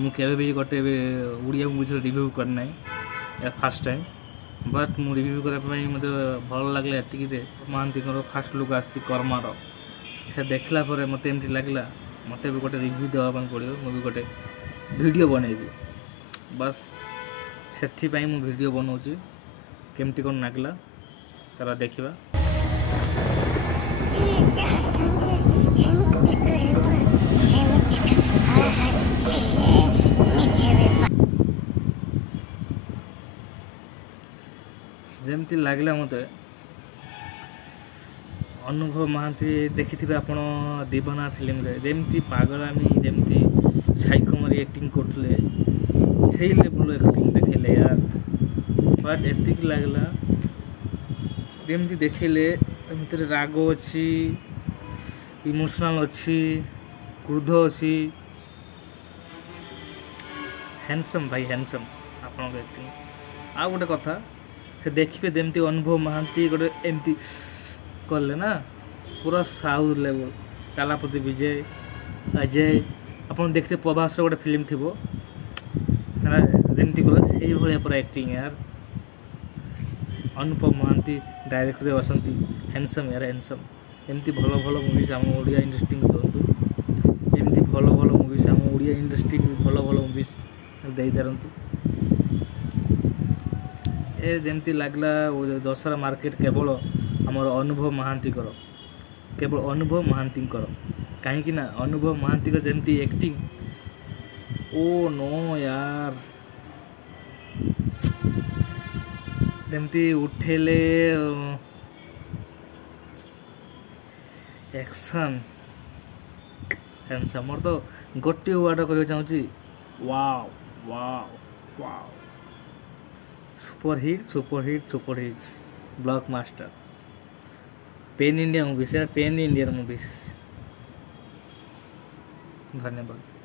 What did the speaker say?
मुझे भी गोटे ओडिया मूवी रिव्यू करना या फास्ट टाइम बट मु रिव्यू करने मत भल लगे ये महांती फास्ट लुक आर्मार से देखला मत एमती लगला मत भी गोटे रिव्यू देवाई पड़ो मुझे गोटे वीडियो बनैबी बस से मु वीडियो बनाऊँ केमती कौन लगला तारा देखा जमती लगला मत अनुभव महांती देखि थे आपण दीवाना फिल्म रे जमती पागलामी जमती साइको मारी एक्टिंग करथले से लेवल एक्टिंग देखले यार बट एतिक लगला जमती देखले भितर राग अच्छी इमोशनल अच्छी क्रोध अच्छी हैंडसम भाई हैंडसम आपण एक्टिंग आ गोटे कथा से देखिए जमती अनुभव महांती गोटे एमती कले ना पूरा साउथ लेवल तालापति विजय अजय अपन देखते प्रभास गोटे फिल्म थी जमती कले से भाया पूरा एक्टिंग यार अनुपम महांती डायरेक्टर बसंती हैंडसम यार हैंडसम एमती भल भल मूवीज आम ओडिया इंडस्ट्री दिंतु एमती भल भल मूवीज आम ओडिया इंडस्ट्री भल भल मूवीज दे पारंतु ए जमती लगला दशहरा मार्केट केवल आमर अनुभव महांती केवल अनुभव महांती कहीं ना अनुभव महांती जमती एक्टिंग ओ नो यार जमती उठेले एक्शन हैंडसम मोर तो गोटे वार्ड कर चाहूँगी wow wow wow super hit blockbuster pen India movies यार पेन इंडियन मूवीज धन्यवाद।